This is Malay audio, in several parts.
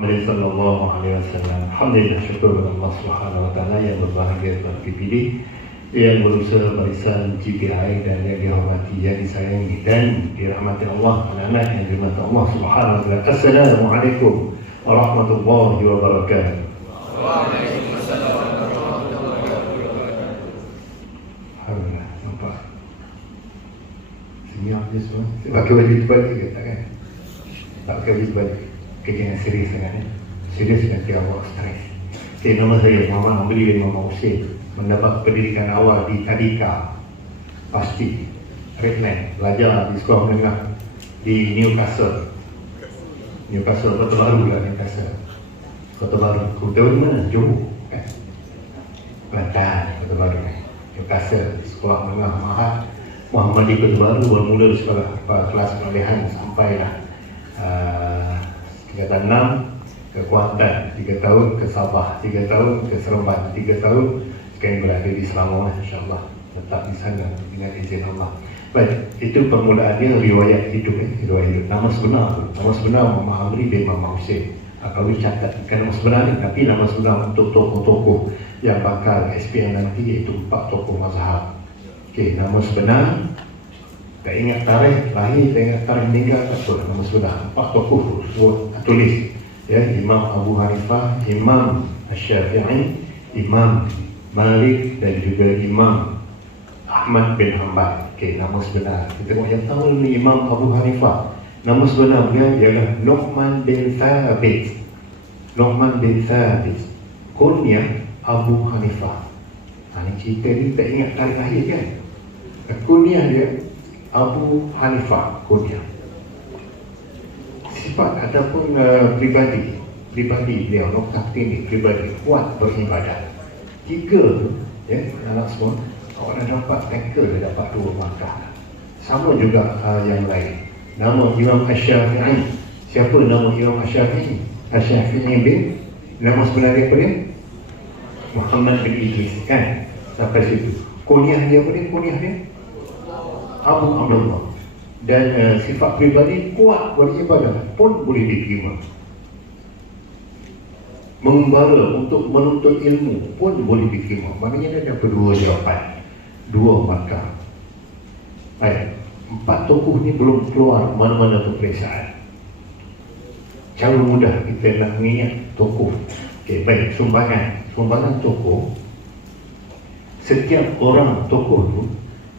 Sallallahu Alaihi Wasallam. Alhamdulillah, syukur kepada Allah Subhanahu Wa Taala yang berbahagia telah dipilih, yang berusaha barisan GPI dan yang dihormati, yang disayangi dan dirahmati Allah, anak-anak yang dirahmati Allah Subhanahu Wa Taala. Assalamualaikum warahmatullahi wabarakatuh. Waalaikumsalam warahmatullahi wabarakatuh. Alhamdulillah, nampak senyap je semua. Pakai baju terbalik ke tak kan? Pakai baju terbalik. Kerja yang serius sangat ni. Serius nanti awak stres. Okay, nama saya Muhammad Amri bin Muhammad Hussein. Mendapat pendidikan awal di Tadika, pasti Redland, belajar di sekolah menengah di Newcastle, Kota Baru lah, Newcastle, Kota Baru. Kau tahu di mana? Johor kan? Kelantan, Kota Baru ni, Newcastle, sekolah menengah Muhammadi Kota Baru. Bermula di sekolah kelas pengalihan sampailah tingkatan 6 ke Kuantan, 3 tahun ke Sabah, 3 tahun ke Seremban, 3 tahun sekarang berada di Selangor, insyaAllah tetap di sana dengan izin Allah. Baik, itu permulaannya riwayat hidup. Nama sebenar Muhammad Amri bin Muhammad Hussein. Kalau dicatat bukan nama sebenar ni, tapi nama sebenar untuk tokoh-tokoh yang bakal SPM nanti, iaitu 4 tokoh mazhab. Okey, nama sebenar tak ingat tarikh lahir, tak ingat tarikh meninggal, tak apa, nama sebenar 4 tokoh tulis ya, Imam Abu Hanifah, Imam Asy-Syafi'i, Imam Malik dan juga Imam Ahmad bin Hanbal. Okey, nama sebenar kita tengok yang tahu ni. Imam Abu Hanifah, nama sebenar beliau ialah Nu'man bin Thabit. Kunyah Abu Hanifah. Ini cerita ni tak ingat tarikh lahir kan. Kunyah dia Abu Hanifah, kunyah. Sifat ataupun pribadi beliau, nokta tinggi pribadi, kuat beribadah. 3 tu ya, anak semua, awak dah dapat tackle, dah dapat 2 markah. Sama juga yang lain. Nama Imam Asy-Syafi'i. Siapa nama Imam Asy-Syafi'i? Asy-Syafi'i bin, nama sebenar dia apa dia? Muhammad bin Idris kan. Sampai situ. Kunyah dia apa dia? Kunyah dia Abu Abdullah. Dan sifat pribadi kuat beribadah pun boleh diterima. Mengembara untuk menuntut ilmu pun boleh diterima. Maknanya dia ada 2 jawapan, 2 markah. Baik, 4 tokoh ni belum keluar mana-mana peperiksaan. Cara mudah kita nak mengingat tokoh. Okey, baik, sumbangan tokoh. Setiap orang tokoh tu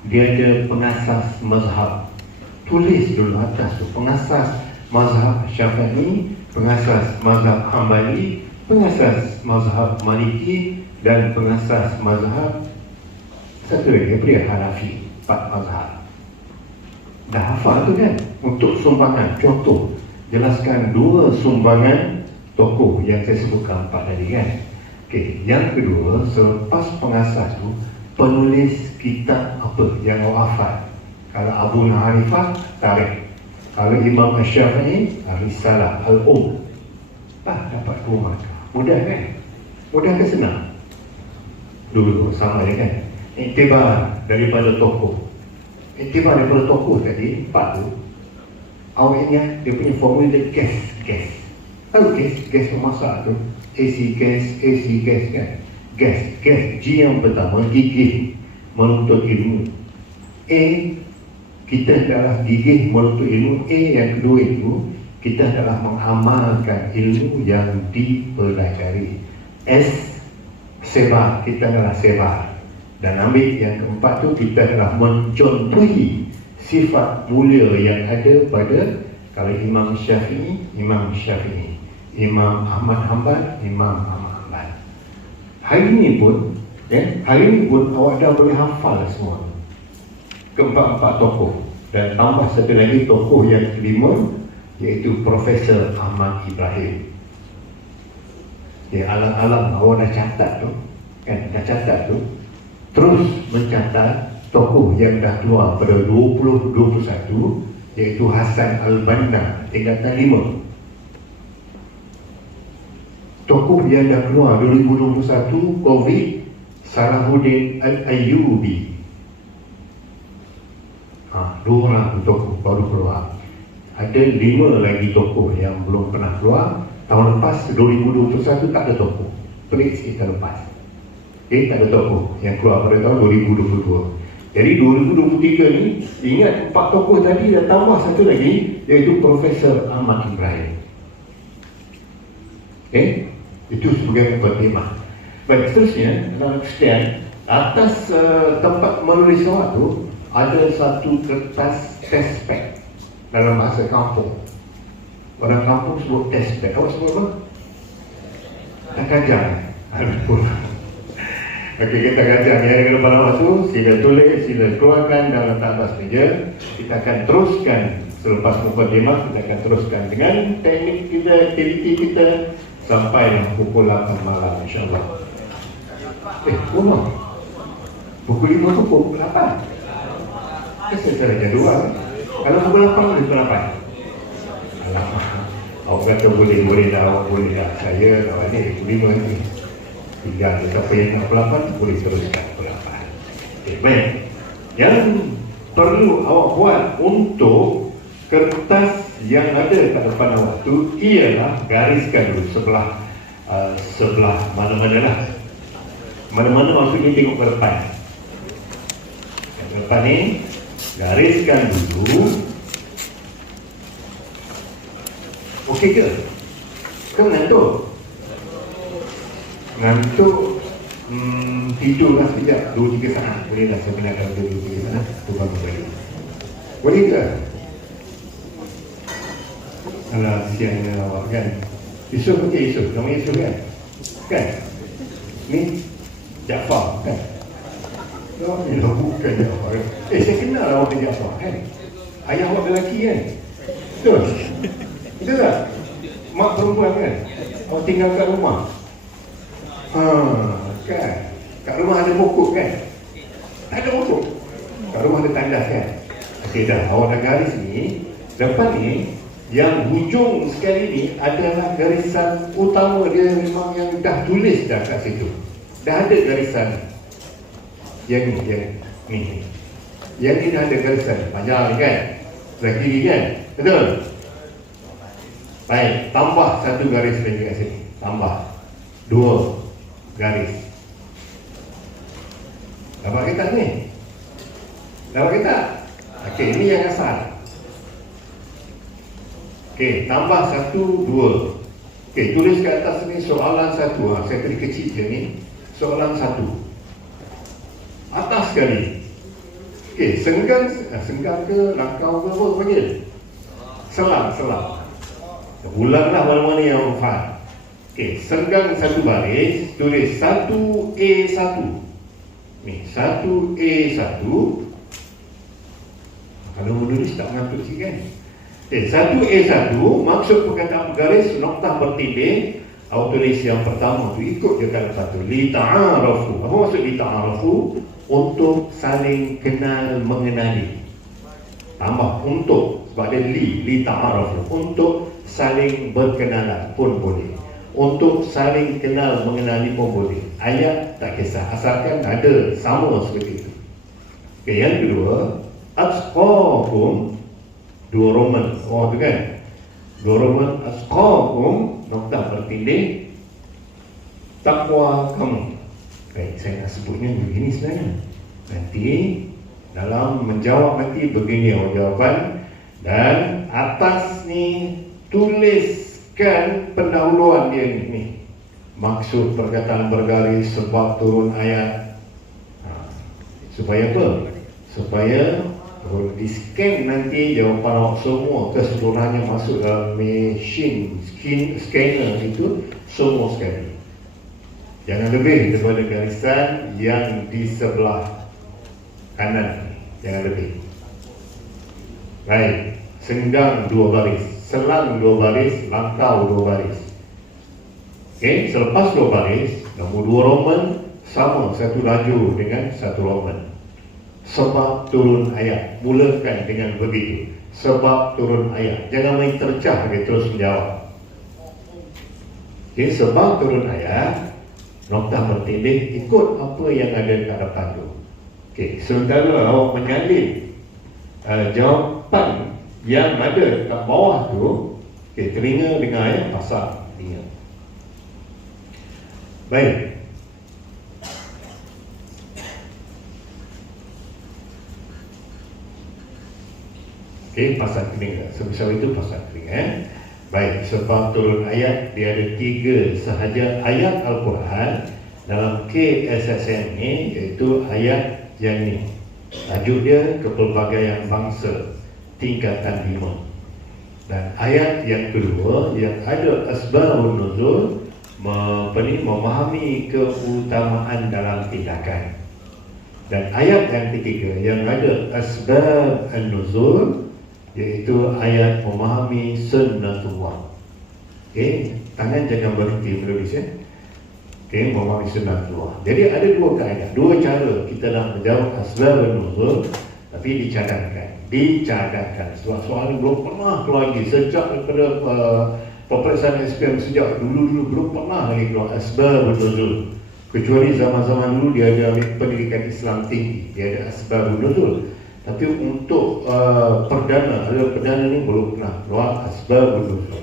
dia ada pengasas mazhab. Tulis dulu atas tu, pengasas mazhab Syafi'i, pengasas mazhab Hambali, pengasas mazhab Maliki dan pengasas mazhab satu lagi apa dia? Hanafi. 4 mazhab. Dah hafal tu kan? Untuk sumbangan, contoh jelaskan 2 sumbangan tokoh yang saya sebutkan 4 tadi kan. Okey, yang kedua, selepas pengasas tu, penulis kitab apa yang awak hafal. Kalau Abu Hanifah, tarikh. Kalau Imam Asy-Syafi'i, Risalah Al-Um. Dapat 2 markah. Mudah kan? Mudah ke senang? Dulu sama je kan? Iktibar daripada tokoh. Iktibar daripada tokoh tadi 4 tu, awak ingat dia punya formula gas. Tahu gas memasak tu, AC gas kan? Gas G yang pertama, gigih menuntut ilmu. A, kita adalah gigih menuntut ilmu. A yang kedua itu, kita adalah mengamalkan ilmu yang dipelajari. S, sebar, kita adalah sebar. Dan ambil yang keempat tu, kita adalah mencontohi sifat mulia yang ada pada, kalau Imam Syafi'i, Imam Ahmad Hanbal, Imam Ahmad Hanbal. Hari ini pun awak dah boleh hafal semua keempat-empat tokoh. Dan tambah satu lagi tokoh yang kelima, iaitu Profesor Ahmad Ibrahim. Alang-alang awak dah catat tu kan, terus mencatat tokoh yang dah keluar pada 2021, iaitu Hasan Al-Banna, tingkatan 5. Tokoh yang dah keluar 2021 COVID, Salahuddin Al-Ayyubi. 2 orang tokoh baru keluar. Ada 5 lagi tokoh yang belum pernah keluar, Tahun lepas 2021 tak ada toko. Pelik sikit tahun lepas. Tak ada toko yang keluar pada tahun 2022. Jadi 2023 ni, ingat 4 tokoh tadi dah tambah satu lagi, iaitu Profesor Ahmad Ibrahim. Itu sebagai mukadimah. Baik, seterusnya dalam kesediaan atas tempat menulis awak tu ada satu kertas test pack dalam bahasa kampung. Orang kampung sebut test pack. Awak sebut apa? Tak kajang. Okey, kita kajang yang di depan awak tu, sila tulis, sila keluarkan dan letak atas meja. Kita akan teruskan selepas mukadimah, kita akan teruskan dengan teknik kita, aktiviti kita sampai pukul 8 malam insya-Allah. Pukul 5 tu pukul 8. Secara jadual. Kalau pukul 8 pukul 8. Alamak. Awak kata boleh dah, boleh dah. Saya awak ni pukul 5 ni. Tinggal siapa yang nak pukul 8 boleh teruskan pukul 8. Baik. Yang perlu awak buat untuk kertas yang ada kat depan awak tu ialah gariskan dulu sebelah mana-mana lah. Mana-mana maksudnya tengok ke depan. Ke depan ni gariskan dulu. Okey ke? Kau mengantuk? Ngantuk tidurlah sekejap 2-3 saat. Boleh lah saya benarkan 2-3 saat. Tu bangun balik. Boleh ke? Alah, siangnya awak kan. Yusuf okey, Yusuf. Nama Yusuf kan? Kan? Ni Jaafar kan? Oh, ni lah bukan Jaafar kan? Saya kenal awak dengan Jaafar kan? Ayah awak lelaki kan? Betul? Betul tak? Mak perempuan kan? Awak tinggal kat rumah? Kan? Kat rumah ada pokok kan? Tak ada pokok? Kat rumah ada tandas kan? Okey dah, awak dah garis ni. Lepas ni, yang hujung sekali ni adalah garisan utama dia, memang yang dah tulis dah kat situ. Dah ada garisan. Yang ni. Yang ni dah ada garisan. Panjang ni kan? Sebelah kiri kan? Betul? Baik, tambah satu garis lagi kat sini. Tambah 2 garis. Dapat kita ni? Dapat kita? Okey, ini yang asal. Okey, tambah 1, 2. Okey, tulis kat atas ni soalan 1. Saya tadi kecil je ni. Soalan 1. Atas sekali. Okey, senggang ke, langkau ke, apa panggil? Selang. Ulanglah mana-mana yang faham. Okey, senggang satu baris, tulis 1A1. Ni, 1A1. Kalau menulis tak mengantuk sikit kan? Okay, 1A1, maksud perkataan bergaris, noktah bertindih. Awak tulis yang pertama tu, ikut je kat lepas tu. Lita'arafu. Apa maksud lita'arafu? Untuk saling kenal mengenali. Tambah untuk, sebab dia lita'arafu. Untuk saling berkenalan pun boleh. Untuk saling kenal mengenali pun boleh. Ayat tak kisah, asalkan ada sama seperti itu. Okay, yang kedua, atqakum, 2 Roman, tu kan? 2 Roman, atqakum, noktah bertindih, takwa kamu. Baik, saya nak sebutnya begini sebenarnya. Nanti dalam menjawab nanti begini jawapan. Dan atas ni tuliskan pendahuluan dia ni. Maksud perkataan bergaris, sebab turun ayat. Supaya apa? Supaya di scan nanti jawapan awak semua keseluruhannya masuk dalam mesin scanner itu semua sekali. Jangan lebih daripada garisan yang di sebelah kanan. Jangan lebih. Baik, senggang 2 baris, selang 2 baris, langkau 2 baris. Okey, selepas 2 baris, nombor 2 Roman sama satu laju dengan 1 Roman. Sebab turun ayat, mulakan dengan begitu. Sebab turun ayat, jangan main tercah dia terus menjawab. Okey, sebab turun ayat, noktah bertindih, ikut apa yang ada kat depan tu. Okey, sementara awak menyalin jawapan yang ada kat bawah tu, okey, telinga dengan ayat pasang. artinya. Baik. Okey, pasal kening. Sebesar itu pasal kening. Baik, sebab turun ayat, dia ada 3 sahaja ayat Al-Quran dalam KSSM ni, iaitu ayat yang ni. Tajuk dia kepelbagaian bangsa tingkatan 5. Dan ayat yang kedua yang ada asbabun nuzul, memahami keutamaan dalam tindakan. Dan ayat yang ketiga yang ada asbab an-nuzul, iaitu ayat memahami sunnatullah. Okey, tangan jangan berhenti menulis ya. Okey, memahami sunnatullah. Jadi ada 2 kaedah, 2 cara kita nak menjawab asbab an-nuzul, tapi dicadangkan. Sebab soalan belum pernah keluar lagi sejak daripada peperiksaan SPM, sejak dulu belum pernah lagi keluar asbab an-nuzul. Kecuali zaman-zaman dulu dia ada pendidikan Islam tinggi, dia ada asbab an-nuzul. Tapi untuk perdana ni belum pernah keluar asbab an-nuzul.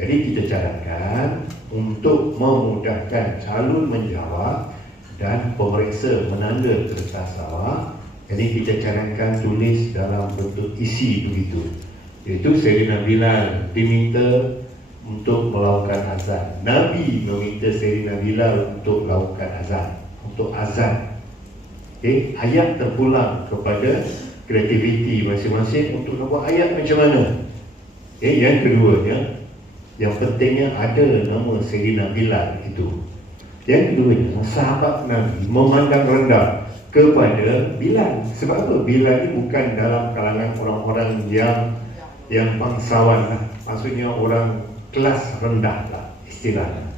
Jadi kita cadangkan untuk memudahkan calon menjawab dan pemeriksa menanda kertas awak. Jadi kita cadangkan tulis dalam bentuk isi begitu. Iaitu Sayyidina Bilal diminta untuk melakukan azan. Nabi meminta Sayyidina Bilal untuk melakukan azan, untuk azan. Okay? Ayat terpulang kepada kreativiti masing-masing untuk nak buat ayat macam mana. Okay? Yang keduanya, yang pentingnya ada nama Sayyidina Bilal itu. Yang keduanya, sahabat Nabi memandang rendah kepada Bilal. Sebab apa? Bilal ini bukan dalam kalangan orang-orang yang bangsawan lah. Maksudnya orang kelas rendah lah istilahnya.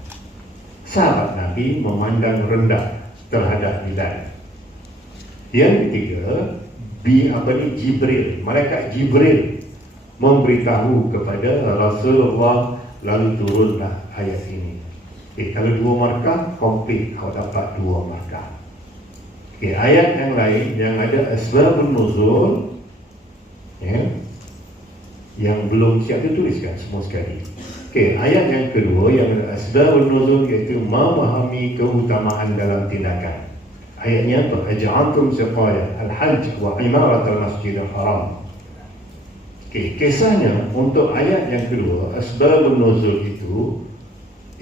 Sahabat Nabi memandang rendah terhadap Bilal. Yang ketiga, Jibril, malaikat Jibril memberitahu kepada Rasulullah, lalu turunlah ayat ini. Kalau 2 markah komplit, kau dapat 2 markah. Ayat yang lain yang ada asbabun nuzul, yang belum siap dituliskan semua sekali. Ayat yang kedua yang ada asbabun nuzul, iaitu memahami keutamaan dalam tindakan. Ayatnya apa? Aj'altum siqayah al-hajj wa imarat al-masjidil haram. Kisahnya untuk ayat yang kedua, asbabun nuzul itu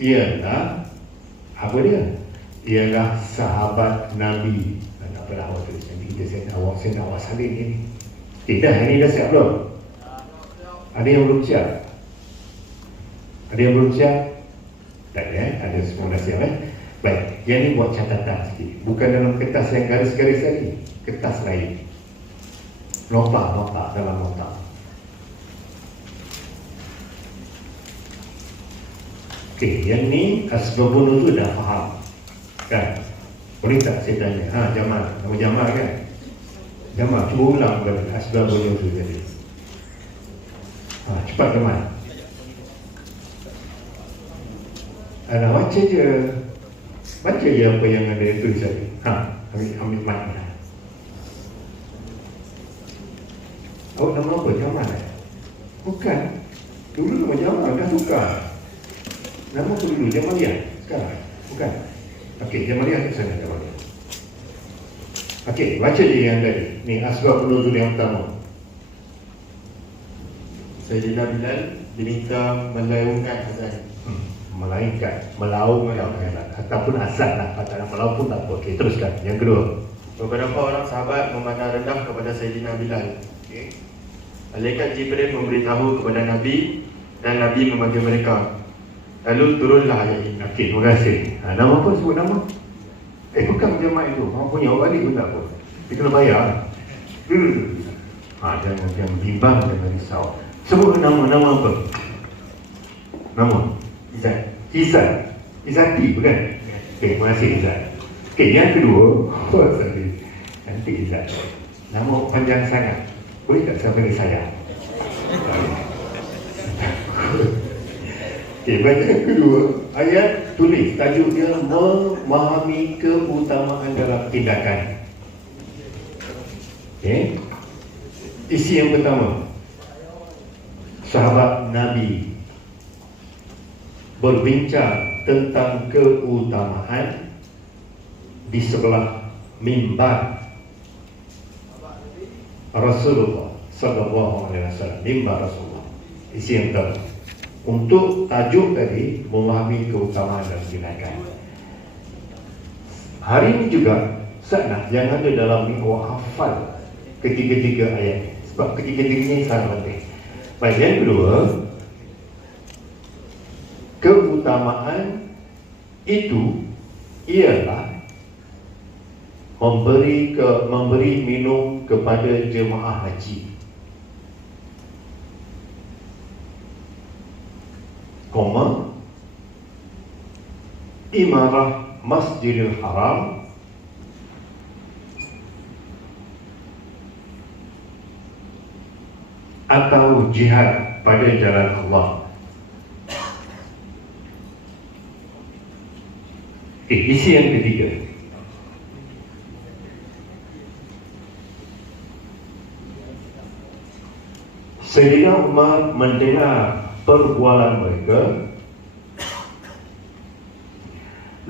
ialah apa dia? Ialah sahabat Nabi. Tak apalah awak tulis nanti saya nak awak salin ni. Dah, ini dah siap belum? Ada yang belum siap? Ada yang belum siap? Tak ada, ada semua dah siap Baik, yang ni buat catatan sikit. Bukan dalam kertas yang garis-garis lagi, kertas lain. Nota dalam nota. Yang ni asbabun nuzul dah faham kan? Boleh tak saya tanya? Jamal, nama Jamal kan? Jamal, cuba ulang balik asbabun nuzul tadi. Cepat Jamal. Baca je apa yang ada tulis tadi. Ambil mic. Awak nama apa? Jamal Bukan. Dulu nama Jamal dah tukar. Nama tu dulu Jamaliah. Sekarang bukan. Okey, Jamaliah ke sana Jamaliah. Okey, baca je yang tadi. Ni asbab nuzul yang pertama. Sayyidina Bilal diminta melaungkan azan. Melaungkan ataupun azan lah. Tak nak melaung pun tak apa. Okey, teruskan. Yang kedua, Beberapa orang sahabat memandang rendah kepada Sayyidina Bilal. Malaikat Jibril memberitahu kepada Nabi dan Nabi memanggil mereka. Lalu turunlah ayat ini. Okey, terima kasih. Nama apa sebut nama? Bukan jemaah itu. Orang punya orang balik pun tak apa. Dia kena bayar. Jangan bimbang, jangan risau. Sebut nama apa? Nama Izzati, bukan? Okey, terima kasih Izzat. Okey, yang kedua, nanti Izzat. Nama panjang sangat. Boleh tak saya panggil saya? Okey, baca yang kedua. Ayat tulis, tajuk dia memahami keutamaan dalam tindakan. Okey. Isi yang pertama, sahabat Nabi berbincang tentang keutamaan di sebelah mimbar Rasulullah sallallahu alaihi wasallam, mimbar Rasulullah. Isi yang pertama. Untuk tajuk tadi, memahami keutamaan dan tindakan. Hari ini juga saya jangan ada dalam ni awak hafal ketiga-tiga ayat, sebab ketiga-tiganya sangat penting. Baik, yang kedua, keutamaan itu ialah memberi minum kepada jemaah haji, imarah Masjidil Haram, atau jihad pada jalan Allah. Isi yang ketiga, Sayyidina Umar mendengar perbualan mereka,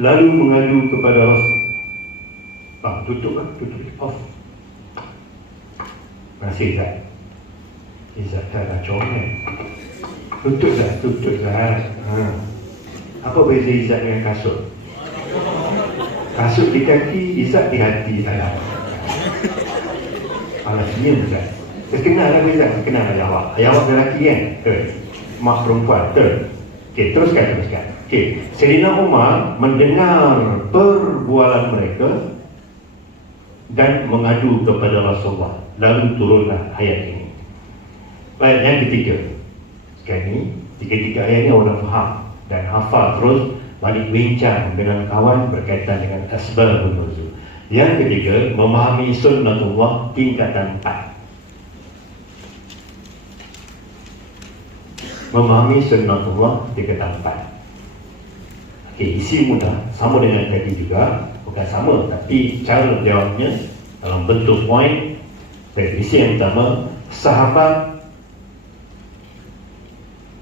lalu mengadu kepada Rasul. Tutup off. Masih tak? Izzat tak nak comel. Tutup dah. Apa beza Izzat dengan kasut? Kasut di kaki, Izzat di hati. Alah, senyum Izzat. Kenal lah Izzat, kenal lah awak. Awak lelaki kan? Mak perempuan, Okey, teruskan. Okey, Sayyidina Umar mendengar perbualan mereka dan mengadu kepada Rasulullah. Lalu turunlah ayat ini. Baik, yang ketiga. Sekarang ni, tiga-tiga ayat ni orang faham dan hafal terus, balik bincang dengan kawan berkaitan dengan asbabun nuzul. Yang ketiga, memahami sunnatullah tingkatan 4. Memahami sunnatullah tingkatan 4. Okey, isi mudah, sama dengan tadi juga, bukan sama, tapi cara jawabnya dalam bentuk poin. Isi yang pertama, sahabat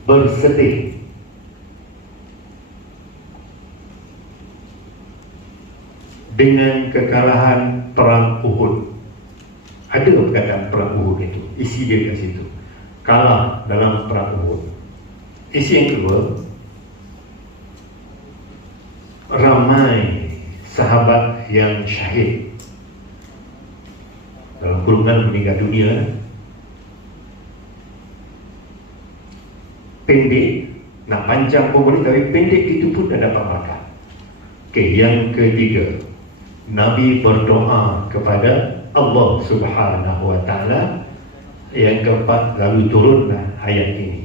bersedih dengan kekalahan perang Uhud. Ada perkataan perang Uhud itu, isi dia kat situ, kalah dalam perang Uhud. Isi yang kedua, ramai sahabat yang syahid, dalam kurungan meninggal dunia. Pendek, nak panjang pun boleh, tapi pendek itu pun dah dapat bakat. Okey, yang ketiga, Nabi berdoa kepada Allah Subhanahu wa Ta'ala. Yang keempat, lalu turunlah ayat ini.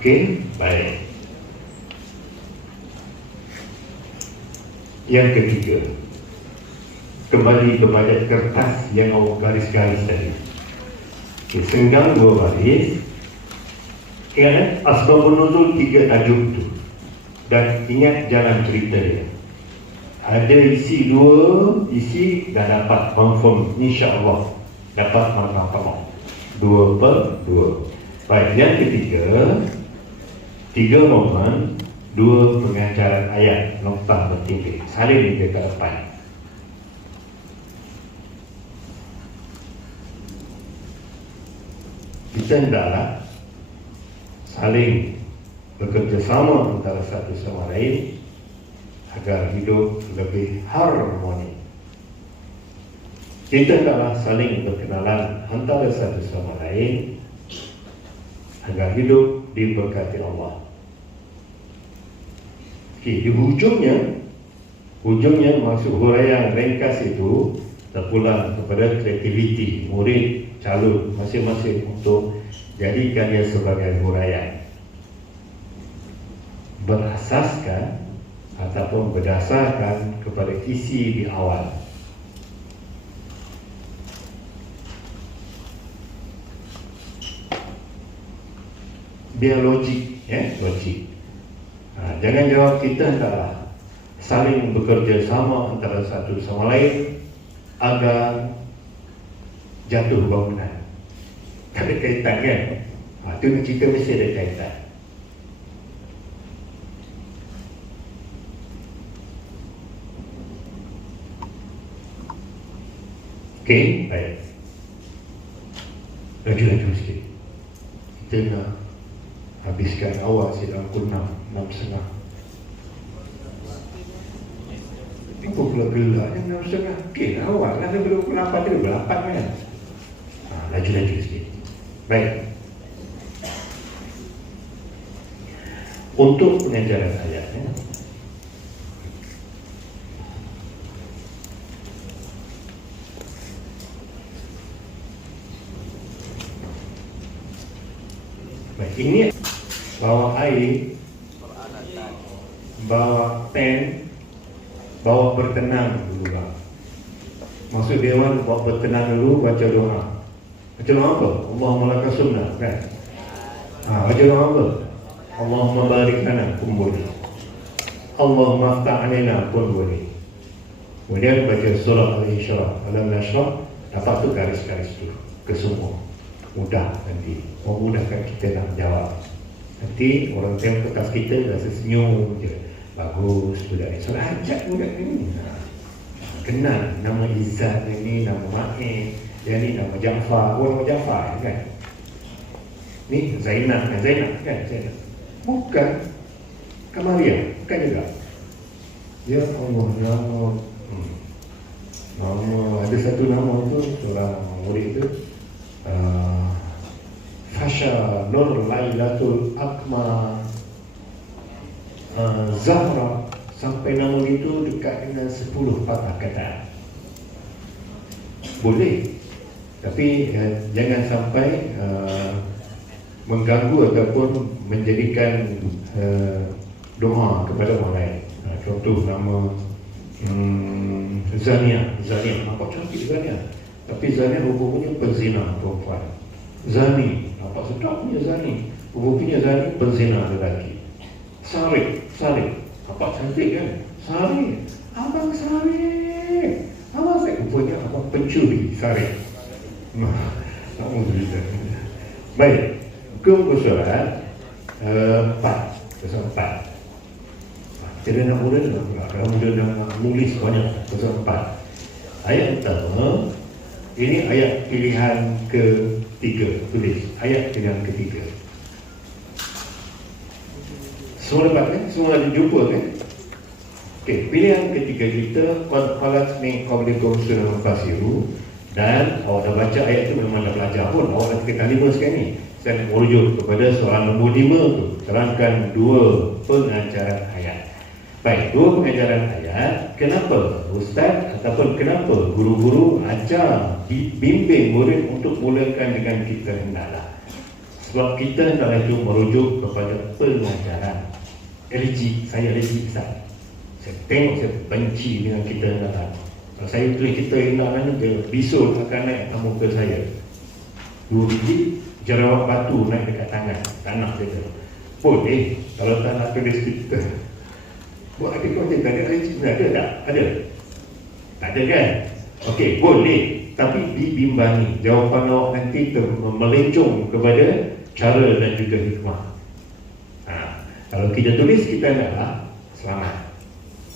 Okey, baik. Yang ketiga, kembali kepada kertas yang awak garis-garis tadi. Okey, senggang 2 baris. Ingat asbabun nuzul 3 tajuk tu. Dan ingat jalan cerita dia. Ada isi 2, isi dah dapat confirm, insya-Allah dapat markah 2/2. Baik, yang ketiga, 3 momen, 2 pengajaran ayat, noktah bertitik, saling ke depan. Kita hendaklah saling bekerjasama antara satu sama lain agar hidup lebih harmoni. Kita hendaklah saling berkenalan antara satu sama lain agar hidup diberkati Allah. Okey, di hujungnya maksud huraian ringkas itu terpulang kepada kreativiti murid calon masing-masing untuk jadikannya sebagai huraian berasaskan ataupun berdasarkan kepada isi di awal. biar logik, logik. Jangan jawab kita hendaklah saling bekerja sama antara satu sama lain agar jatuh bangunan. Tak ada kaitan kan? Itu nak cerita mesti ada kaitan. Okey, baik. Laju-laju sikit. Kita nak habiskan awal dalam pukul 6.30. Apa pula gelaknya 6.30? Okey, awal lah sebelum pukul 8 tu, 8 kan? Laju-laju sikit. Baik. Untuk pengajaran ayatnya, baik, ini bawa air, bawa pen, bawa bertenang dulu lah. Maksud dewan bawa bertenang dulu, baca doa. Baca doa apa? Allahumma laka sunnah, kan? Baca doa apa? Allahumma barik lana pun boleh, Allahumma aftah alaina pun boleh. Kemudian baca surah Al-Isra, Alam Nashrah, dapat tu garis-garis tu ke semua. Mudah nanti, memudahkan kita nak jawab. Nanti orang tengok kertas kita rasa senyum je. Bagus budak ni, soal ajak budak ni. Kenal nama Izzat ni, nama Ma'in, dia ni nama Jafar, orang nama Jafar kan. Ni Zainab kan, Zainab. Bukan Kamaria, bukan juga. Ya Allah, nama ada satu nama tu seorang murid tu, Fasha Nur Lailatul Akma Zahra, sampai nama itu dekat dengan 10 patah kata. Boleh, tapi jangan sampai mengganggu ataupun menjadikan doa kepada orang lain. Contoh nama Zania, nampak cantik Zania, tapi Zania rupanya penzina perempuan. Zani, nampak sedap punya Zani, rupanya Zani penzina lelaki. Sarif, nampak cantik kan? Sarif, abang Sarif, abang saya rupanya abang pencuri Sarif. Baik, muka surat 4. Kita nak mula kalau dia nak nulis banyak pasal 4. Ayat pertama, ini ayat pilihan ketiga. Tulis ayat pilihan ketiga. Semua dapat kan? Semua ada jumpa kan? Okey, pilihan ketiga kita qad qalat min qablikum sunnatun fasiru, dan awak dah baca ayat tu, memang dah belajar pun. Awak dah tingkat 5 sekarang ni. Saya nak merujuk kepada soalan nombor 5 tu, terangkan 2 pengajaran ayat. Baik, 2 pengajaran ayat. Kenapa Ustaz ataupun kenapa guru-guru ajar, bimbing murid untuk mulakan dengan kita hendaklah? Sebab kita hendaklah itu merujuk kepada pengajaran. Saya allergi Ustaz. Saya tengok, saya benci dengan kita hendaklah. Kalau saya tulis kita hendaklah ni, dia bisul akan naik atas muka saya. 2 biji jerawat batu naik dekat tangan, tak nak saya. Boleh kalau tak nak tulis kita. Buat ada kau tak ada allergi? Ada tak? Ada? Tak ada kan? Okey, boleh. Tapi dibimbangi. Jawapan awak nanti melencong kepada cara dan juga hikmah. Kalau kita tulis, kita hendaklah selamat.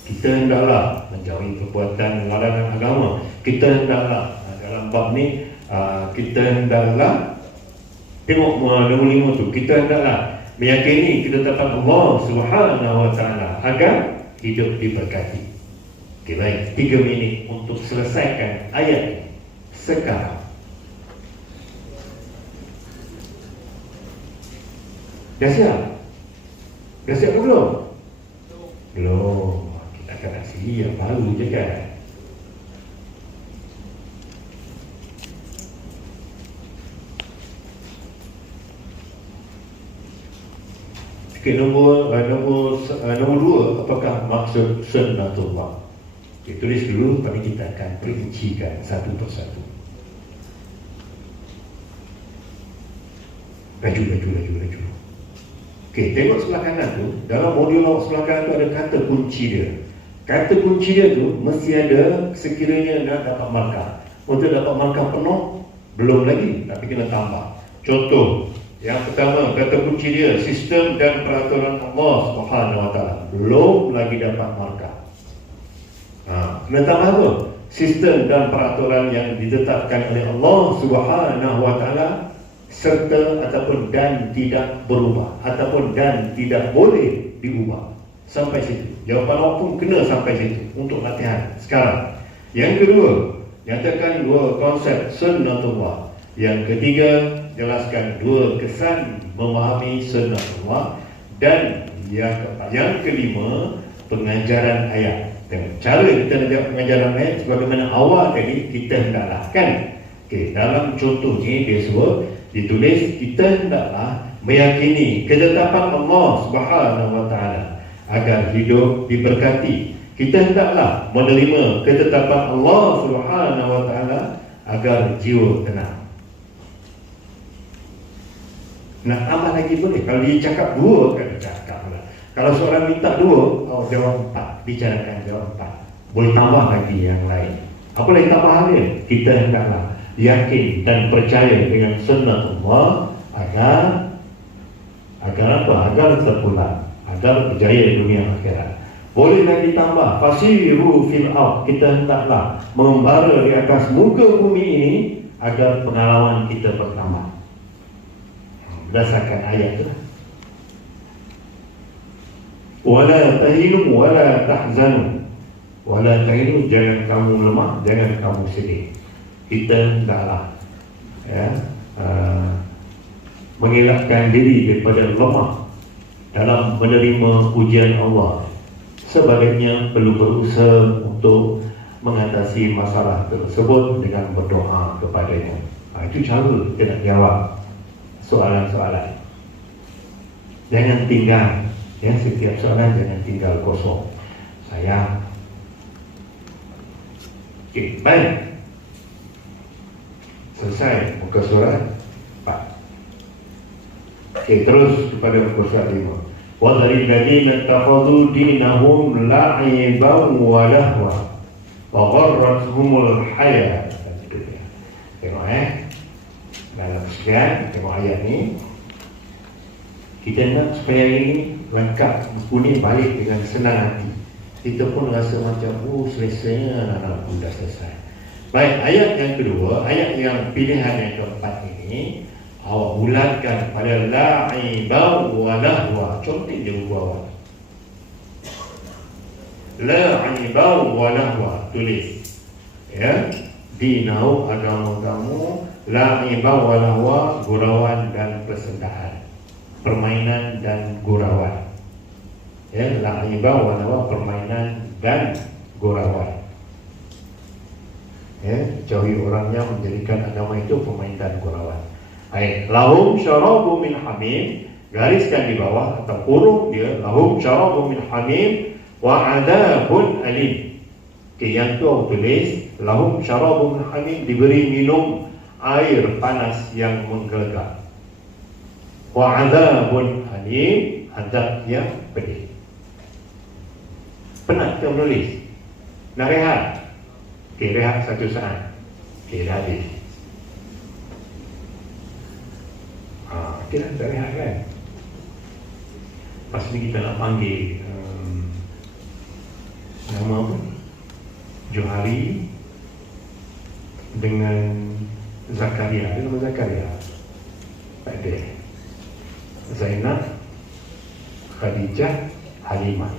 Kita hendaklah menjauhi perbuatan larangan agama. Kita hendaklah dalam bab ni, kita hendaklah tengok nombor 5 tu, kita hendaklah meyakini ketetapan Allah Subhanahu wa taala agar hidup diberkati. Okey, baik, 3 minit untuk selesaikan ayat ini sekarang. Dah siap? Dah siap ke belum? Belum. Kita akan nak siap baru je kan. Okay, nombor 2, apakah maksud sunnatullah? Okay, tulis dulu, tapi kita akan perincikan satu persatu. Laju. Okey, tengok sebelah kanan tu, dalam modul awak sebelah kanan tu ada kata kunci dia. Kata kunci dia tu mesti ada sekiranya nak dapat markah. Untuk dapat markah penuh, belum lagi, tapi kena tambah. Contoh, yang pertama, kata kunci dia, sistem dan peraturan Allah Subhanahu Wa Taala. Belum lagi dapat markah. Kena tambah tu, sistem dan peraturan yang ditetapkan oleh Allah Subhanahu Wa Taala, serta ataupun dan tidak berubah, ataupun dan tidak boleh diubah. Sampai situ. Jawapan awak pun kena sampai situ untuk latihan sekarang. Yang kedua, nyatakan dua konsep sunnatullah. Yang ketiga, jelaskan dua kesan memahami sunnatullah. Dan yang keempat, yang kelima, pengajaran ayat. Tengok, cara kita nak jawab pengajaran ayat sebagaimana awal tadi kita hendaklah kan. Okey, dalam contoh ni dia suruh ditulis kita hendaklah meyakini ketetapan Allah Subhanahu Wa Taala agar hidup diberkati. Kita hendaklah menerima ketetapan Allah Subhanahu Wa Taala agar jiwa tenang. Nak tambah lagi boleh. Kalau dia cakap dua, kan cakap lah. Kalau seorang minta dua, jawab empat. Bicarakan jawab empat. Boleh tambah lagi yang lain. Apa lagi tambahan dia? Kita hendaklah yakin dan percaya dengan sunnatullah agar apa? Agar terpulang, agar berjaya dunia akhirat. Boleh lagi tambah, fasiru fil ard. Kita hendaklah mengembara di atas muka bumi ini agar pengalaman kita bertambah. Berdasarkan ayat itu. Wala tahinu wala tahzanu. Wala tahinu, jangan kamu lemah, jangan kamu sedih. Kita hendaklah mengelakkan diri daripada lemah dalam menerima ujian Allah. Sebaliknya perlu berusaha untuk mengatasi masalah tersebut dengan berdoa kepadanya. Itu cara kita nak jawab soalan-soalan. Jangan tinggal, setiap soalan jangan tinggal kosong. Sayang. Okey, baik. Selesai muka surat 4. Okey, terus kepada muka surat 5. Wa dzalil ladzina takhadhu dinahum la'iban wa lahwa wa gharratuhumul hayat. Tengok dalam sekian, tengok ayat ni. Kita nak supaya ini lengkap, buku ni balik dengan senang hati. Kita pun rasa macam selesainya, anak pun dah selesai. Baik, ayat yang kedua, ayat yang pilihan yang keempat ini awak bulatkan pada la'iban wa lahwa. Contoh dia buat la'iban wa lahwa, tulis dinau agama kamu, la'iban wa lahwa, gurauan dan persendaan, permainan dan gurauan. La'iban wa lahwa, permainan dan gurauan. Jauhi orang yang menjadikan agama itu permainan dan gurauan. Lahum syarabu min hamim, gariskan di bawah atau kurung dia, lahum syarabu min hamim wa adabun alim. Okey, yang tu tulis lahum syarabu min hamim, diberi minum air panas yang menggelegar. Wa adabun alim, adab yang pedih. Penat kita menulis. Nak rehat? Okey, rehat satu saat. Okey, dah habis. Kita tak rehat kan? Lepas ni kita nak panggil nama apa? Johari dengan Zakaria. Dia nama Zakaria? Tak ada. Zainab, Khadijah, Halimah.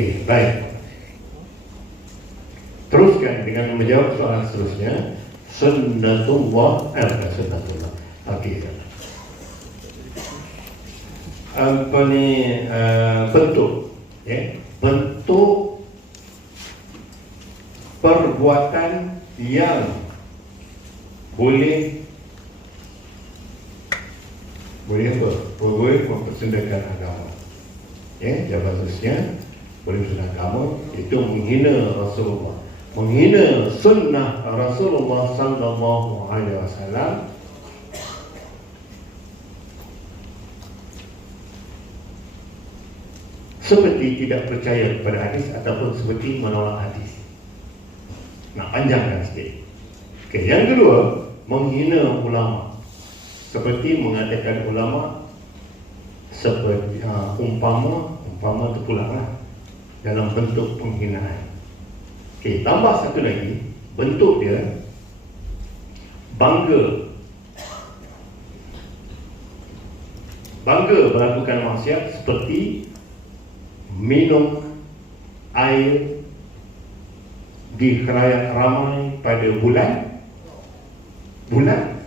Okey, baik. Teruskan dengan menjawab soalan seterusnya. Sunnatullah, bukan sunnatullah. Okey. Apa ni bentuk, ya? Bentuk perbuatan yang boleh apa? Boleh mempersendakan agama. Ya, jawab seterusnya boleh mempersendakan agama itu menghina Rasulullah, menghina sunnah Rasulullah sallallahu alaihi wasallam. Seperti tidak percaya kepada hadis ataupun seperti menolak hadis. Nak panjangkan sikit. Okay, yang kedua, menghina ulama. Seperti mengatakan ulama seperti umpama tu pula lah, dalam bentuk penghinaan. Okay, tambah satu lagi, bentuk dia bangga melakukan maksiat seperti minum air di khalayak ramai pada bulan Ramadan,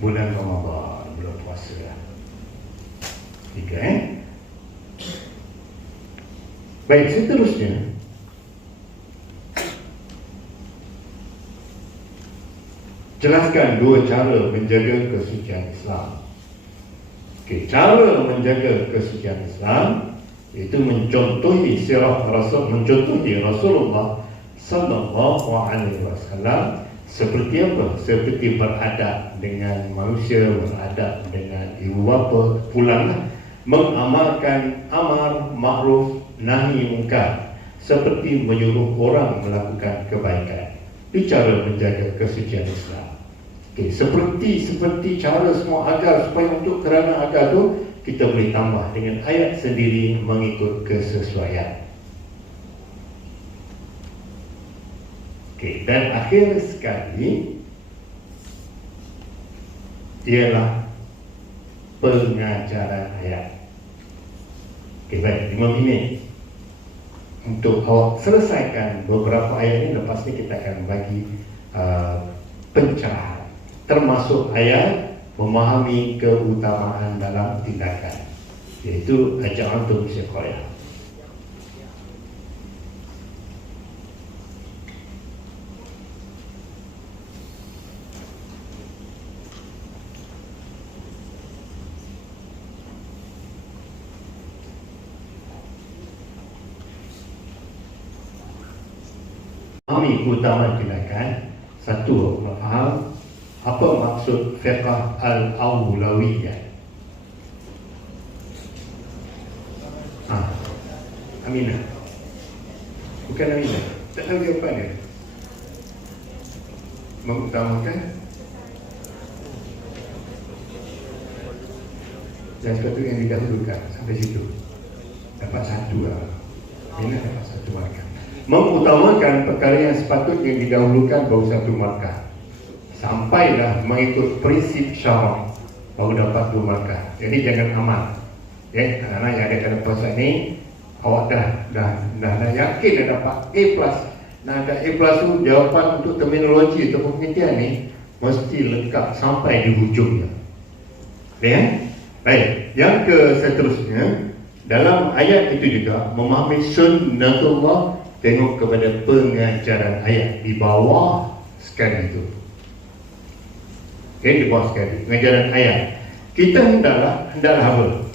bulan puasa lah. Tiga, baik, seterusnya jelaskan dua cara menjaga kesucian Islam. Okay, cara menjaga kesucian Islam itu mencontohi sirah Rasul, mencontohi Rasulullah sallallahu alaihi wasallam. Seperti apa? Seperti beradab dengan manusia, beradab dengan ibu bapa, pulanglah mengamalkan amar ma'ruf nahi munkar, seperti menyuruh orang melakukan kebaikan. Itu cara menjaga kesucian Islam. Okay, seperti cara semua agar, supaya untuk kerana agar tu kita boleh tambah dengan ayat sendiri mengikut kesesuaian. Okay, dan akhir sekali ialah pengajaran ayat. Okay, baik, 5 minit untuk awak selesaikan beberapa ayat ini. Lepas ni kita akan bagi pencerahan, termasuk ayat memahami keutamaan dalam tindakan, iaitu ajaran untuk sekolah. Memahami keutamaan tindakan. Satu, faham apa maksud fiqh al-awlawiyah. Aminah, bukan Aminah, tak tahu dia apa dia. Mengutamakan dan sesuatu yang didahulukan. Sampai situ dapat satu lah. Aminah dapat satu markah. Mengutamakan perkara yang sepatutnya didahulukan baru satu markah. Sampailah mengikut prinsip syarak baru dapat 2 markah. Jadi jangan amal. Ya, anak-anak yang ada dalam puasa ni, awak dah yakin dah dapat A+. Nah, ada A+ tu jawapan untuk terminologi atau pengertian ni mesti lengkap sampai di hujungnya. Ya? Baik, yang seterusnya dalam ayat itu juga memahami sunnatullah. Tengok kepada pengajaran ayat di bawah sekali itu. Okay, di bawah sekali pengajaran ayat. Kita hendaklah apa?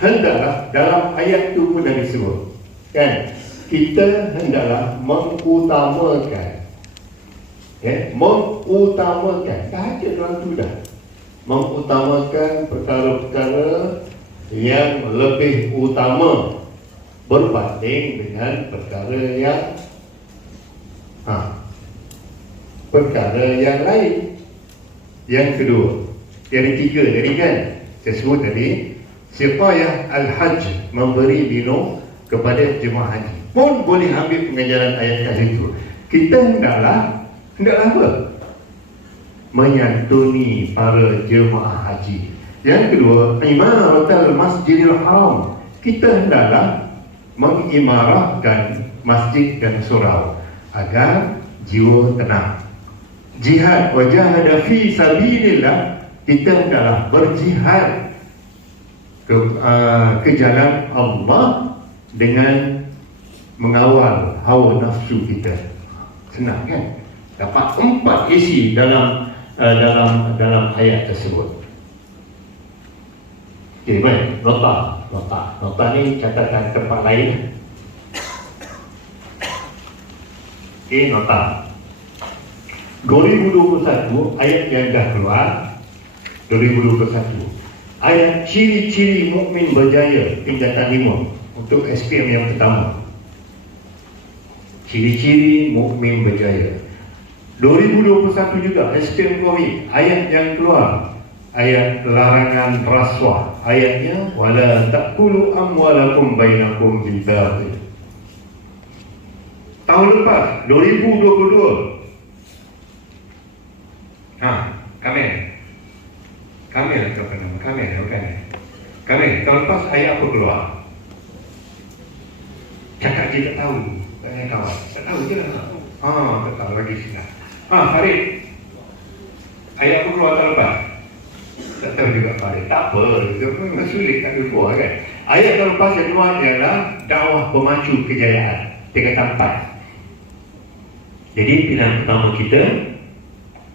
Hendaklah dalam ayat itu pun dah disebut, kan? Kita hendaklah mengutamakan, mengutamakan. Dah ada dalam tu dah. Mengutamakan perkara-perkara yang lebih utama berbanding dengan perkara yang lain. Yang kedua, yang ketiga tadi kan saya sebut tadi, siqayah al-hajj, memberi minum kepada jemaah haji, pun boleh ambil pengajaran ayat itu. Kita hendaklah apa? Menyantuni para jemaah haji. Yang kedua, imaratul masjidil haram, kita hendaklah mengimarahkan masjid dan surau agar jiwa tenang. Jihad wajahada fi sabilillah, kita hendaklah berjihad ke jalan Allah dengan mengawal hawa nafsu kita. Senang kan? Dapat 4 isi dalam ayat tersebut. Okey, baik. Nota ni catatan tempat lain. Okey, nota 2021, ayat yang dah keluar 2021. Ayat ciri-ciri mukmin berjaya, tingkatan 5 untuk SPM yang pertama. Ciri-ciri mukmin berjaya 2021 juga, SPM COVID, ayat yang keluar, ayat larangan rasuah. Ayatnya wala taqulu amwalakum bainakum bil batil. Tahun lepas 2022, Kamil ke apa nama? Kamil bukan? Kamil, tahun lepas ayat apa keluar? Cakap je tak tahu. Tanya kawan, tak tahu je lah. Tak tahu lagi silap. Farid, ayat apa keluar tahun lepas? Tak tahu juga Farid. Tak apa, itu memang sulit tak lupa kan. Ayat tahun lepas yang keluar ialah dakwah pemacu kejayaan, tingkatan 4. Jadi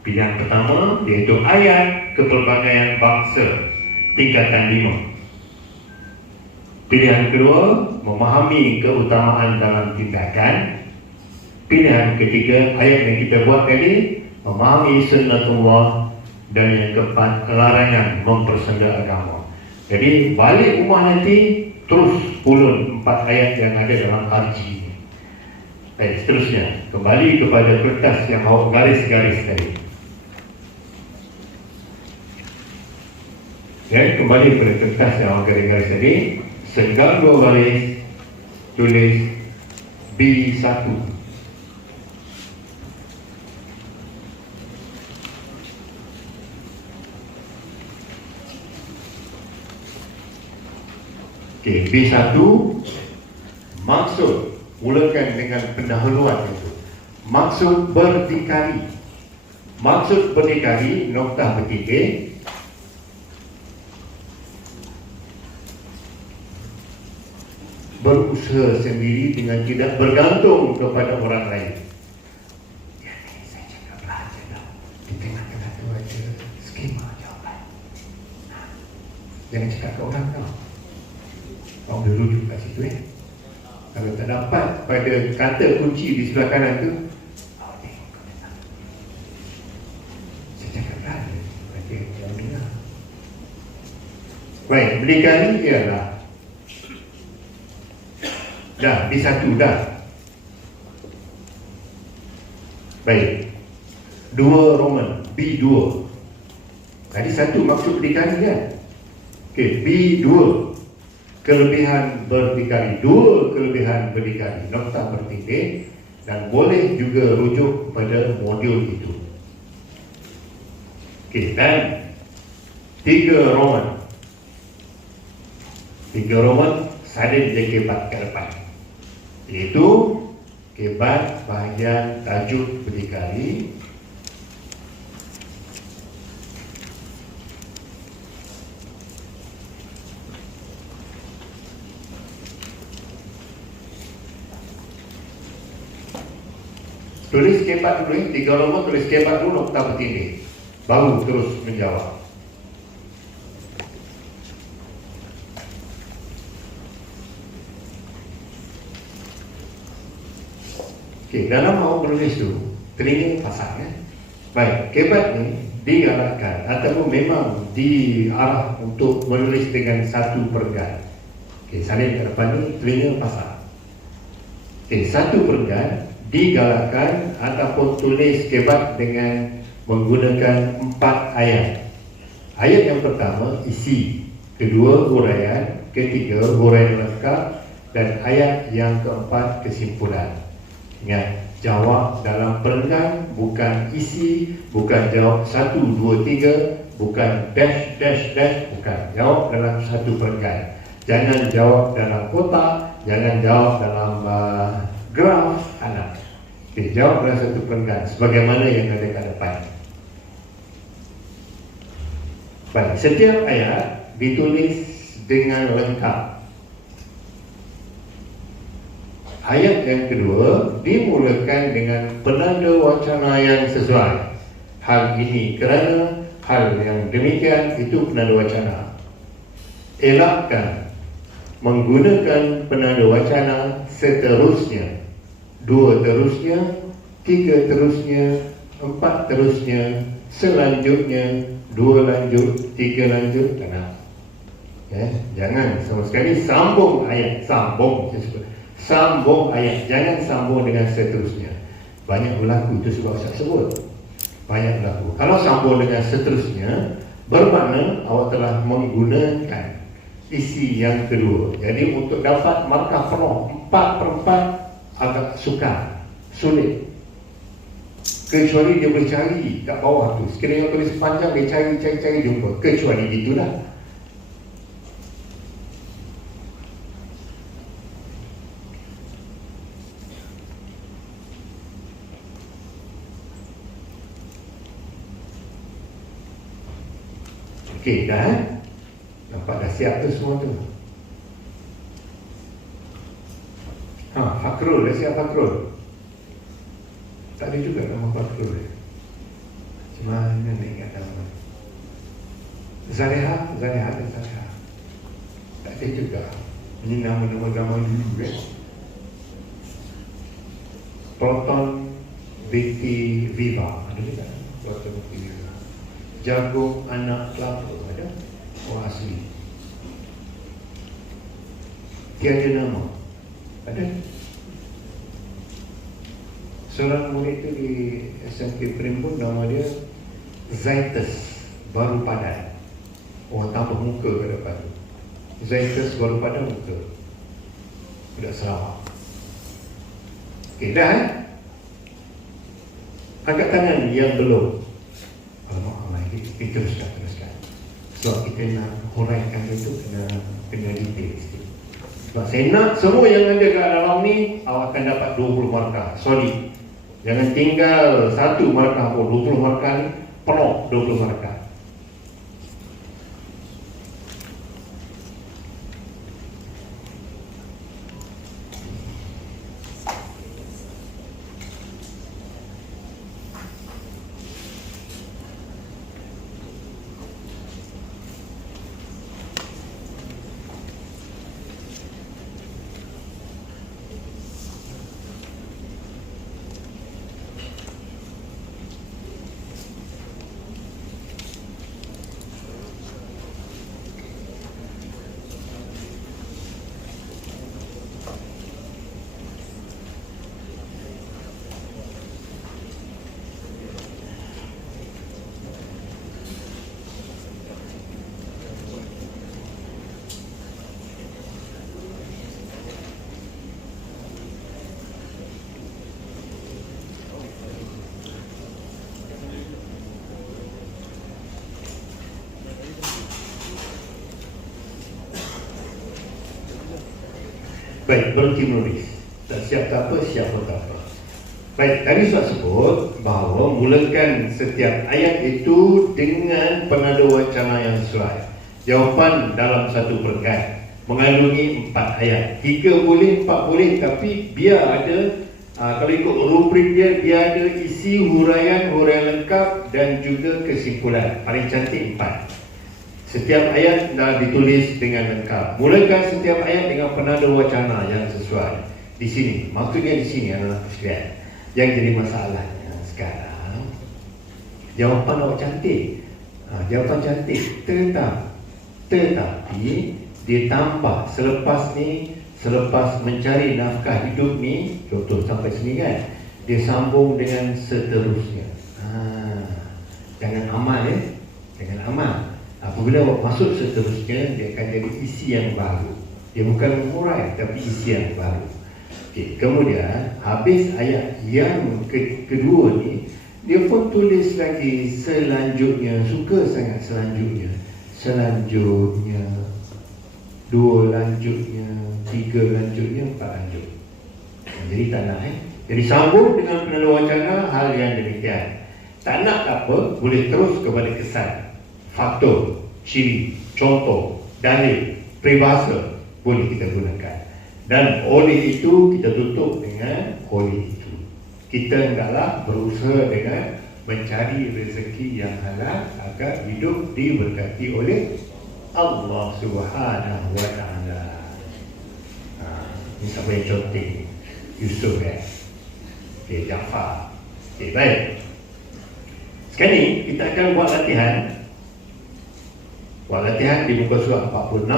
pilihan pertama iaitu ayat kepelbagaian bangsa, tingkatan 5. Pilihan kedua, memahami keutamaan dalam tindakan. Pilihan ketiga, ayat yang kita buat tadi, memahami sunnatullah. Dan yang keempat, larangan mempersenda agama. Jadi balik rumah nanti terus pulun 4 ayat yang ada dalam RG ini. Baik, seterusnya kembali kepada kertas yang awak garis-garis tadi. Ya, kembali kepada kertas yang awak garis-garis tadi. Senggang 2 baris, tulis B1. Okey, B1, maksud, mulakan dengan pendahuluan itu. Maksud berdikari. Maksud berdikari, noktah bertitik. Berusaha sendiri dengan tidak bergantung kepada orang lain. Ya, ni saya cakap belajar dah. Di tengah-tengah tu ada skema jawapan. Jangan cakap ke orang tau. Kau boleh rujuk kat situ Kalau tak dapat pada kata kunci di sebelah kanan tu, tengok kat belakang. Saya cakap belajar. Bagi yang dengar. Baik, berdikari ialah dah, B1 dah. Baik, 2 Roman, B2. Tadi 1 maksud berdikari kan? Okey, B2, kelebihan berdikari. 2 kelebihan berdikari, nokta bertitik. Dan boleh juga rujuk kepada modul itu. Okey, dan 3 Roman. 3 Roman, salin dia kebat ke depan, iaitu kebat bahagian tajuk berdikari. Tulis kebat dulu 3 Roman, tulis kebat dulu, nokta bertitik, baru terus menjawab. Okey, dalam awak menulis tu, telinga pasang ya. Baik, kebat ni digalakkan ataupun memang diarah untuk menulis dengan satu perenggan. Okey, salin ke depan ni, telinga pasang. Okey, satu perenggan digalakkan ataupun tulis kebat dengan menggunakan 4 ayat. Ayat yang pertama, isi. Kedua, huraian. Ketiga, huraian lengkap. Dan ayat yang keempat, kesimpulan. Ingat, jawab dalam perenggan, bukan isi, bukan jawab 1, 2, 3, bukan dash, dash, dash, bukan. Jawab dalam satu perenggan. Jangan jawab dalam kotak, jangan jawab dalam graf anak. Okay, jawab dalam satu perenggan sebagaimana yang ada kat depan. Baik, setiap ayat ditulis dengan lengkap. Ayat yang kedua dimulakan dengan penanda wacana yang sesuai. Hal ini kerana, hal yang demikian itu penanda wacana. Elakkan menggunakan penanda wacana seterusnya, 2 terusnya, 3 terusnya, 4 terusnya, selanjutnya, 2 lanjut, 3 lanjut, tak. Jangan sama sekali sambung ayat, sambung ayat, jangan sambung dengan seterusnya. Banyak berlaku, itu sebab saya sebut banyak berlaku. Kalau sambung dengan seterusnya, bermakna awak telah menggunakan isi yang kedua. Jadi untuk dapat markah penuh 4/4 agak sukar, sulit. Kecuali dia boleh cari kat bawah tu. Sekiranya tulis panjang, dia cari jumpa. Kecuali itulah. Okey, dah. Nampak dah siap tu semua tu. Fakrul, dah siap Fakrul? Tak ada juga nama Fakrul. Macam mana nak ingat nama? Zaleha dan Zaleha. Tak ada juga. Ini nama-nama zaman dulu Proton Betty Viva. Ada juga Proton Betty Viva. Jagung anak kelapa. Ada? Oh, asli. Tiada nama. Ada? Seorang murid itu di SMP Primbon, nama dia Zaitus Baru Padan. Oh, tambah muka ke depan. Zaitus Baru Padan muka. Budak Sarawak. Okey, dah angkat tangan yang belum. Alamak, kita teruskan. Sebab kita nak huraikan itu kena detail sikit. Sebab saya nak semua yang ada kat dalam ni awak akan dapat 20 markah. Sorry, jangan tinggal 1 markah pun. 20 markah ni penuh 20 markah. Baik, berhenti menulis. Tak siap tak apa, siap pun tak apa. Baik, tadi saya sebut bahawa mulakan setiap ayat itu dengan penanda wacana yang sesuai. Jawapan dalam satu perenggan mengandungi 4 ayat. 3 boleh, 4 boleh, tapi biar ada kalau ikut rubrik dia ada isi, huraian lengkap dan juga kesimpulan. Paling cantik 4. Setiap ayat dah ditulis dengan lengkap. Mulakan setiap ayat dengan penanda wacana yang sesuai. Di sini, maksudnya di sini anak sekalian. Yang jadi masalahnya sekarang, jawapan awak cantik. Jawapan cantik, tetapi dia tambah selepas mencari nafkah hidup ni, contoh sampai sini kan, dia sambung dengan seterusnya. Jangan amal jangan amal. Apabila awak masuk seterusnya, dia akan jadi isi yang baru. Dia bukan mengurai, tapi isi yang baru. Okey, kemudian habis ayat yang kedua ni, dia pun tulis lagi selanjutnya. Suka sangat selanjutnya. 2 lanjutnya, 3 lanjutnya, 4 lanjut. Jadi tak nak Jadi sambung dengan penanda wacana hal yang demikian. Tak nak apa, boleh terus kepada kesan, faktor, ciri, contoh, dalil, peribahasa boleh kita gunakan. Dan oleh itu kita tutup dengan oleh itu. Kita hendaklah berusaha dengan mencari rezeki yang halal agar hidup diberkati oleh Allah Subhanahu wa Ta'ala. Ini siapa yang contoh? Yusuf Okay, Jafar. Okay, baik. Sekarang ni kita akan buat latihan. Buat latihan di muka surat 46.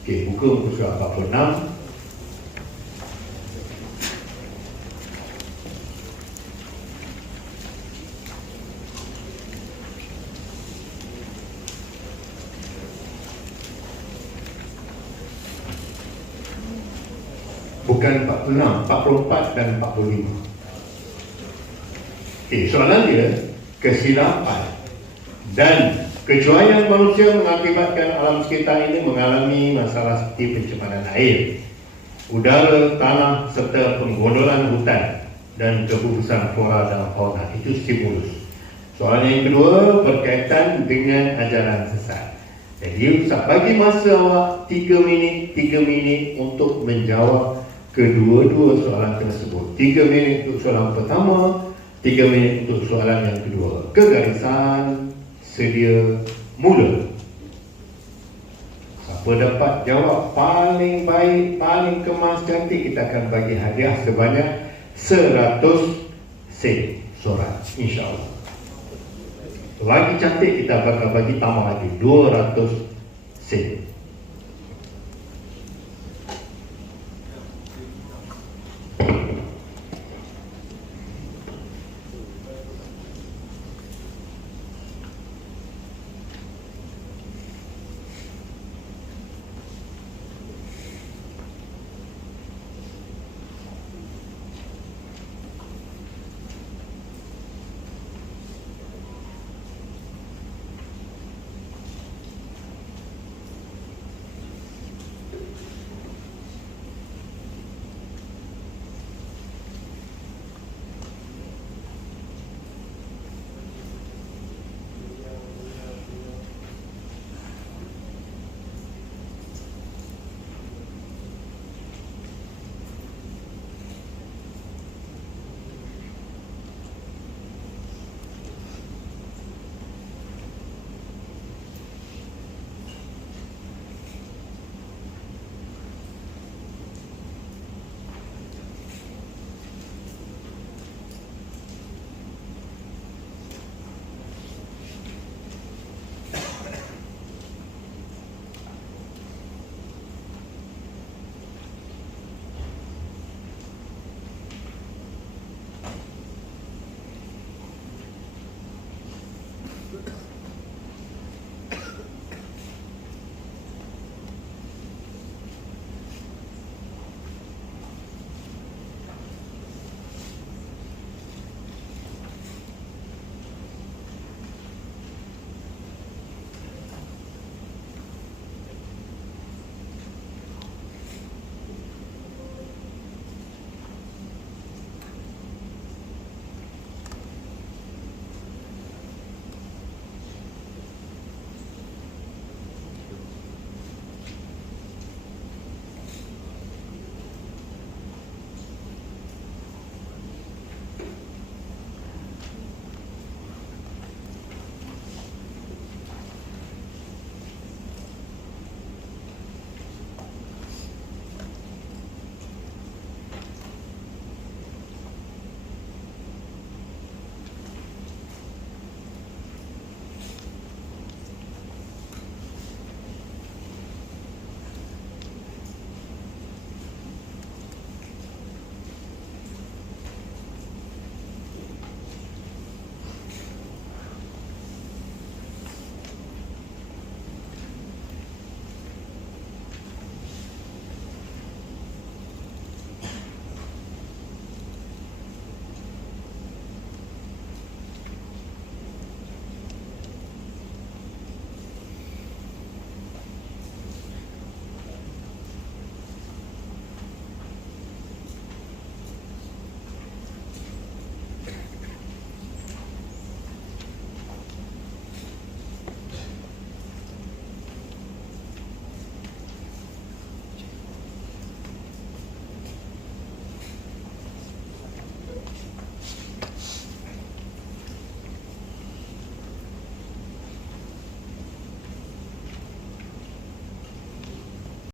Okay, buka muka surat 46. Bukan 46, 44 dan 45. Okey, soalan dia, kesilapan dan kecuaian manusia mengakibatkan alam sekitar ini mengalami masalah seperti pencemaran air, udara, tanah serta penggondolan hutan dan kegugusan flora dan fauna. Itu stimulus. Soalan yang kedua berkaitan dengan ajaran sesat. Jadi Ustaz bagi masa awak 3 minit untuk menjawab kedua-dua soalan tersebut. 3 minit untuk soalan pertama, 3 minit untuk soalan yang kedua. Kegarisan sedia mula. Siapa dapat jawab paling baik, paling kemas cantik, kita akan bagi hadiah sebanyak 100 sen sorat, insya-Allah. Lagi cantik kita bakal bagi tambah lagi 200 sen.